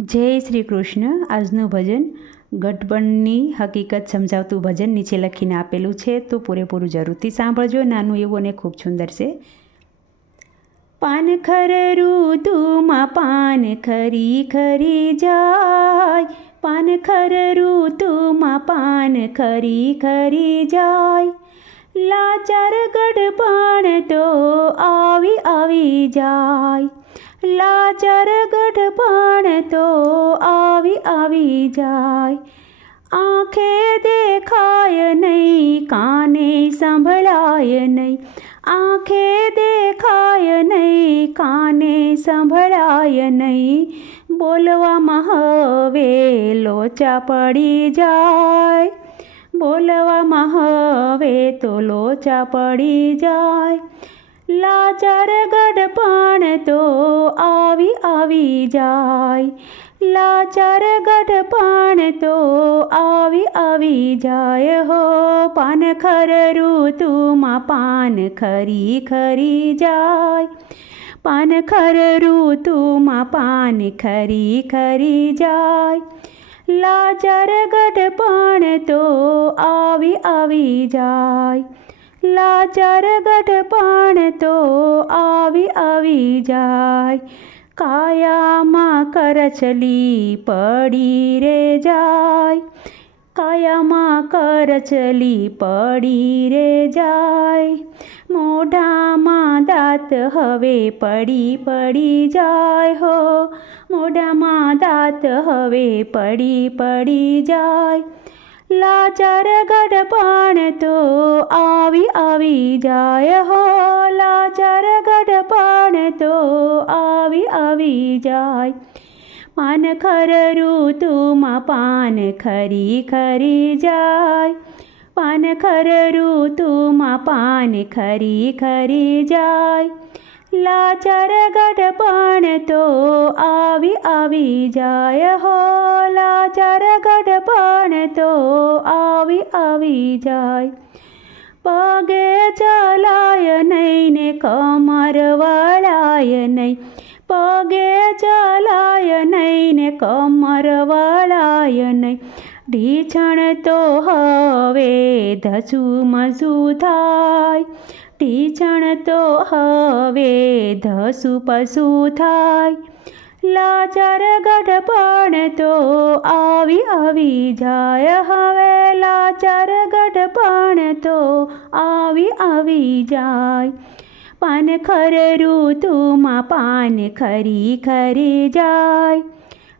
જય શ્રી કૃષ્ણ. આજનું ભજન ગઠબંધની હકીકત સમજાવતું ભજન નીચે લખીને આપેલું છે. તો પૂરેપૂરું જરૂરથી સાંભળજો. નાનું એવું અને ખૂબ સુંદર છે. પાન ખર ઋતુમાં પાન ખરી ખરી જાય. પાન ખર ઋતુમાં પાન ખરી ખરી જાય. લાચાર ગઢપણ તો આવી આવી જાય. લાચાર ગઢપણ તો આવી આવી જાય. આંખે દેખાય નહીં, કાને સંભળાય નહીં. આંખે દેખાય નહીં, કાને સંભળાય નહીં. બોલવામાં હવે લોચા પડી જાય. બોલવામાં હવે તો લોચા પડી જાય. લાચાર ગઢપણ તો આવી આવી જાય. લાચાર ગઢપણ તો આવી આવી જાય હો. પાન ખર ઋતુમાં પાન ખરી ખરી જાય. પાન ખર ઋતુમાં પાન ખરી ખરી જાય. લાચાર ગઢપણ તો આવી આવી જાય. લાચાર ગઢપણ તો આવી આવી જાય. કાયામાં કરચલી પડી રે જાય. કાયામાં કરચલી પડી રે જાય. મોઢામાં દાંત હવે પડી પડી જાય હો. મોઢામાં દાંત હવે પડી પડી જાય. લાચાર ગઢપણ તો આવી આવી જાય હો. લાચાર ગઢપણ તો આવી આવી જાય. પાન ખર ઋતુમાં પાન ખરી ખરી જાય. પાન ખર ઋતુમાં પાન ખરી ખરી જાય. લાચાર ગઢપણ તો આવી આવી જાય હો. લાચાર ગઢપણ તો આવી આવી જાય. પગે ચલાય નહીં ને કમર વળાય નહીં. પગે ચલાય નહીં ને કમર વળાય નહીં. ઢીછણ તો હવે ધસું મસુ થાય. ઢીછણ તો હવે ધસુ પશુ થાય. લાચાર ગઢપણ તો આવી આવી જાય. હવે લાચાર ગઢપણ તો આવી આવી જાય. પાન ખર ઋતુમાં પાન ખરી ખરી જાય.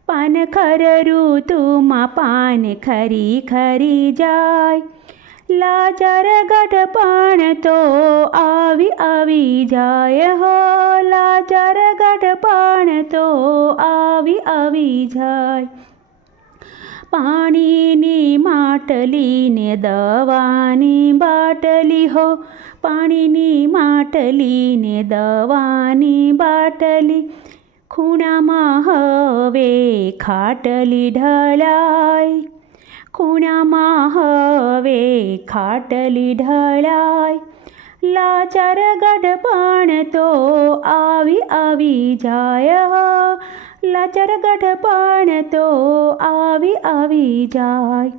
પાન ખર ઋતુમાં પાન ખરી ખરી જાય. લાચાર ગઢપણ તો આવી આવી જાય હો લાચાર ગઢપણ તો આવી આવી જાય પાણીની માટલીને દવાની બાટલી હો પાણીની માટલીને દવાની બાટલી ખૂણામાં હવે ખાટલી ઢળાય ખૂણામાં ખાટલી ઢળાય લાચાર ગઢપણ તો આવી આવી જાય લાચાર ગઢપણ તો આવી આવી જાય.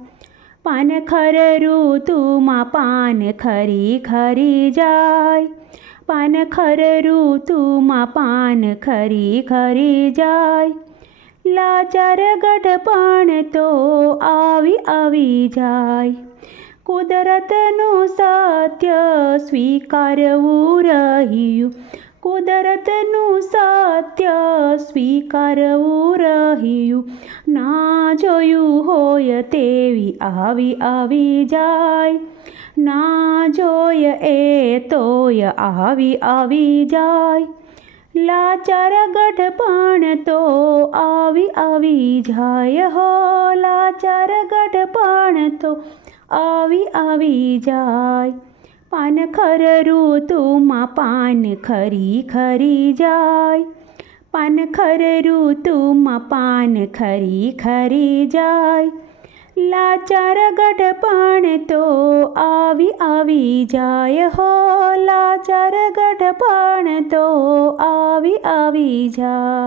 પાન ખર ઋતુમાં પાન ખરી ખરી જાય. પાન ખર ઋતુમાં પાન ખરી ખરી જાય. લાચાર ગઢપણ તો આવી આવી જાય. કુદરતનું સત્ય સ્વીકારવું રહ્યું. કુદરતનું સત્ય સ્વીકારવું રહ્યું. ના જોયું હોય તેવી આવી આવી જાય. ના જોય એ તોય આવી આવી જાય. લાચાર ગઢપણ તો આવી આવી જાય હો. લાચાર ગઢપણ તો આવી આવી જાય. પાન ખર ઋતુમાં પાન ખરી ખરી જાય. પાન ખર ઋતુમાં પાન ખરી ખરી જાય. લાચાર ગઢપણ તો આવી આવી જાય હો. લાચાર ગઢપણ તો આવી આવી જાય.